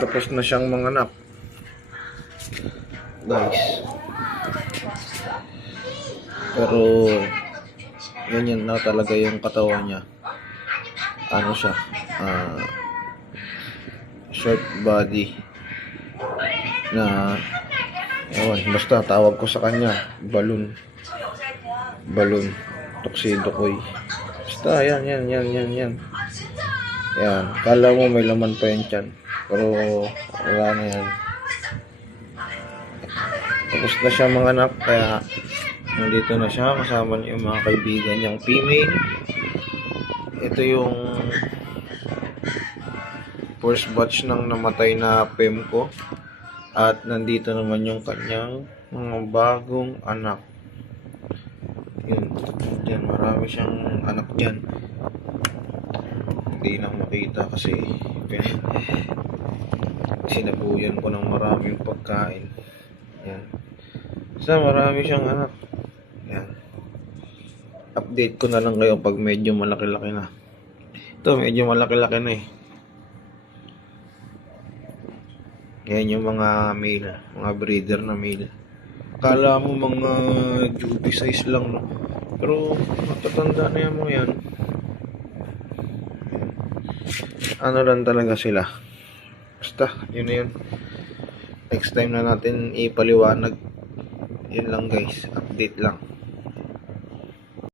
Tapos na siyang manganak. Guys. Pero ganyan na talaga yung katawan niya. Ano siya? Short body. Na ewan, basta tawag ko sa kanya balloon. Tuxedo koy. Basta yan. Yan, kala mo may laman pa yan tiyan. Pero wala na yan. Tapos na siya manganak, kaya nandito na siya kasama niya yung mga kaibigan niyang female. Ito yung first batch ng namatay na PEM ko. At nandito naman yung kanyang mga bagong anak. Yun, dyan, marami siyang anak dyan. Hindi na makita kasi sinabuyan ko ng maraming pagkain. Yan. Basta marami siyang anak. Yan. Update ko na lang kayo pag medyo malaki-laki na. Ito, medyo malaki-laki na eh. Yan yung mga male, mga breeder na male. Akala mo mga duty size lang, no? Pero matatanda na yung mga yan. Ano lang talaga sila. Basta, yun na yun. Next time na natin ipaliwanag. Yun lang guys, update lang.